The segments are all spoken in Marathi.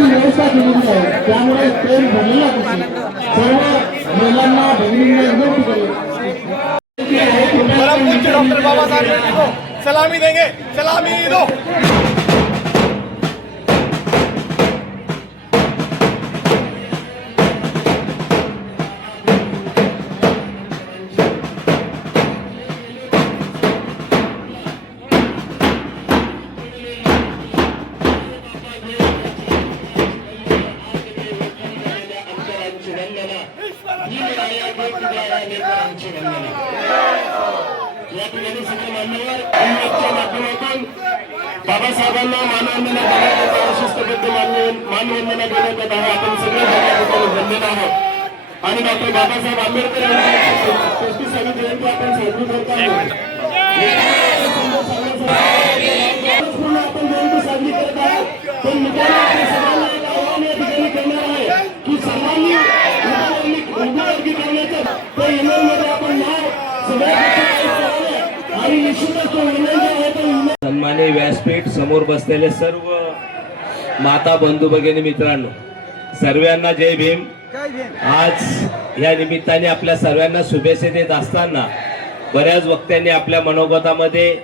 व्यवस्था केलेली आहे, त्यामुळे ट्रेन भरलेला सर्व महिलांना बहिणींना विनंती करेल डॉक्टर बाबासाहेब आंबेडकर को सलामी देंगे, सलामी दो। बाबासाहेबांना मानवंदना देण्यात शिस्तबद्ध मानवंदना देण्यात येत आहे। आपण सगळे जमलेलो आहोत आणि डॉक्टर बाबासाहेब आंबेडकर यांची 35वी जयंती आपण साजरी करत आहोत। आपण जयंती साजरी करत आहोत, पण मित्रांनो सगळ्यांना एक आव्हान या ठिकाणी करणार आहे की सर्वांनी उभारगी करण्याचं त्या ईमेलमध्ये आपण नाव सगळ्या आणि निश्चितच तो ईमेल जो आहे तो सन्माननीय व्यासपीठ समोर बसलेले सर्व माता बंधू भगिनी मित्रांनो, सर्वांना जय भीम। आज या निमित्ताने आपल्या सर्वांना शुभेच्छा देत असताना बऱ्याच वक्त्यांनी आपल्या मनोगतामध्ये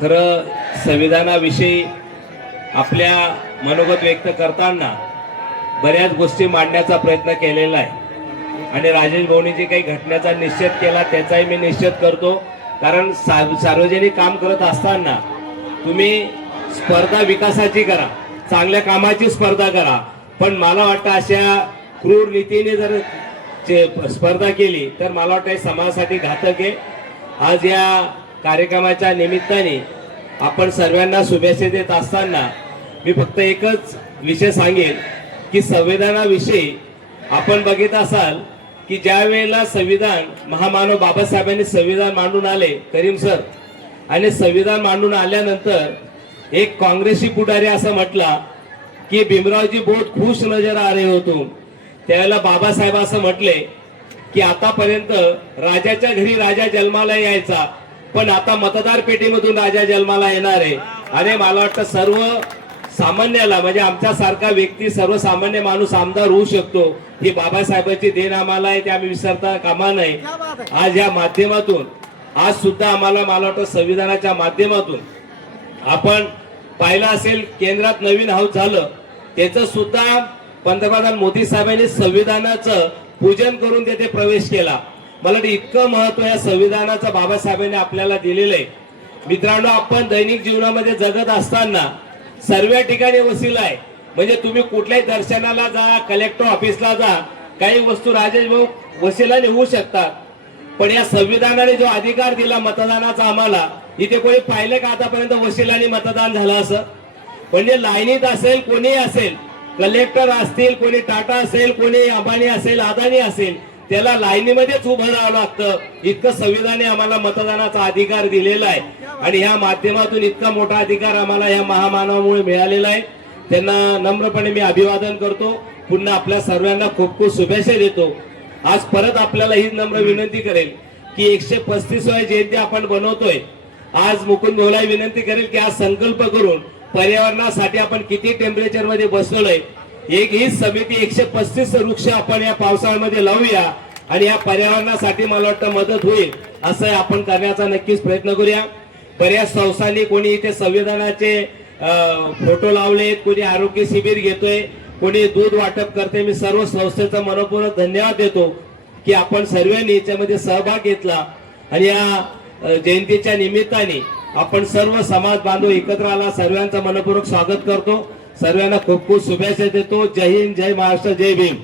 खरं संविधानाविषयी आपल्या मनोगत व्यक्त करताना बऱ्याच गोष्टी मांडण्याचा प्रयत्न केलेला आहे आणि राजेश भाऊनी जे काही घटनेचा निषेध केला त्याचाही मी निषेध करतो। कारण सार्वजनिक काम करत असताना तुम्ही स्पर्धा विकासाची करा, चांगल्या कामाची स्पर्धा करा, पण मला वाटतं अशा क्रूर रीतीने जर स्पर्धा केली तर मला वाटतं समाजासाठी घातक आहे। आज या कार्यक्रमाच्या निमित्ताने आपण सर्वांना शुभेच्छा देत असताना मी फक्त एकच विषय सांगेन की संविधानाविषयी आपण बघित असाल की ज्या वेळेला संविधान महामानव बाबासाहेबांनी संविधान मांडून आले करीम सर, आणि संविधान मांडून आल्यानंतर एक काँग्रेसी पुढारी असं म्हटला की भीमरावजी बहुत खुश नजर आ रहे हो तुम। त्यावेळेला बाबासाहेब असं म्हटले की आतापर्यंत राजाच्या घरी राजा जन्माला यायचा, पण आता मतदार पेटीमधून राजा जन्माला येणार आहे। आणि मला वाटतं सर्व सामान्याला म्हणजे आमच्यासारखा व्यक्ती सर्वसामान्य माणूस आमदार होऊ शकतो, ही बाबासाहेबांची देण आम्हाला आहे, ते आम्ही विसरता कामा नये। आज या माध्यमातून आज सुद्धा आम्हाला मला वाटतं संविधानाच्या माध्यमातून आपण पाहिलं असेल केंद्रात नवीन हाऊस झालं, त्याचं सुद्धा पंतप्रधान मोदी साहेबांनी संविधानाचं पूजन करून तिथे प्रवेश केला। मला वाटतं इतकं महत्व या संविधानाचं बाबासाहेबांनी आपल्याला दिलेलं आहे। मित्रांनो, आपण दैनिक जीवनामध्ये जगत असताना सर्व ठिकाणी वसीला आहे, म्हणजे तुम्ही कुठल्याही दर्शनाला जा, कलेक्टर ऑफिसला जा, काही वस्तू राजेश भाऊ वशिलाने होऊ शकतात, पण या संविधानाने जो अधिकार दिला मतदानाचा आम्हाला, इथे कोणी पाहिलं का आतापर्यंत वशिलाने मतदान झालं असं? म्हणजे लाईनीत असेल, कोणी असेल, कलेक्टर असतील, कोणी टाटा असेल, कोणी अंबानी असेल, अदानी असेल, त्याला लाईनीमध्येच उभं राहावं लागतं, इतकं संविधानाने आम्हाला मतदानाचा अधिकार दिलेला आहे। आणि या माध्यमातून इतका मोठा अधिकार आम्हाला या महामानवामुळे मिळालेला आहे। त्यांना नम्रपणे मी अभिवादन करतो, पुन्हा आपल्या सर्वांना खूप खूप शुभेच्छा देतो। आज परत आपल्याला ही नम्र विनंती करेल की 135वी जयंती आपण बनवतोय, आज मुकुंद भाऊलाही विनंती करेल की आज संकल्प करून पर्यावरणासाठी आपण किती टेम्परेचर मध्ये बसलोय, एक ही समिती 135 वृक्ष आपण या पावसाळ्यामध्ये लावूया आणि या पर्यावरणासाठी मला वाटतं मदत होईल असं आपण करण्याचा नक्कीच प्रयत्न करूया। बऱ्याच संस्थांनी कोणी इथे संविधानाचे फोटो लावलेत, कोणी आरोग्य शिबिर घेतोय, कोणी दूध वाटप करते। मी सर्व संस्थेचा मनपूर्वक धन्यवाद देतो की आपण सर्वांनी याच्यामध्ये सहभाग घेतला आणि या जयंतीच्या निमित्ताने आपण सर्व समाज बांधव एकत्र आला। सर्वांचं मनपूर्वक स्वागत करतो, सर्वांना खूप खूप शुभेच्छा देतो। जय हिंद, जय महाराष्ट्र, जय भीम।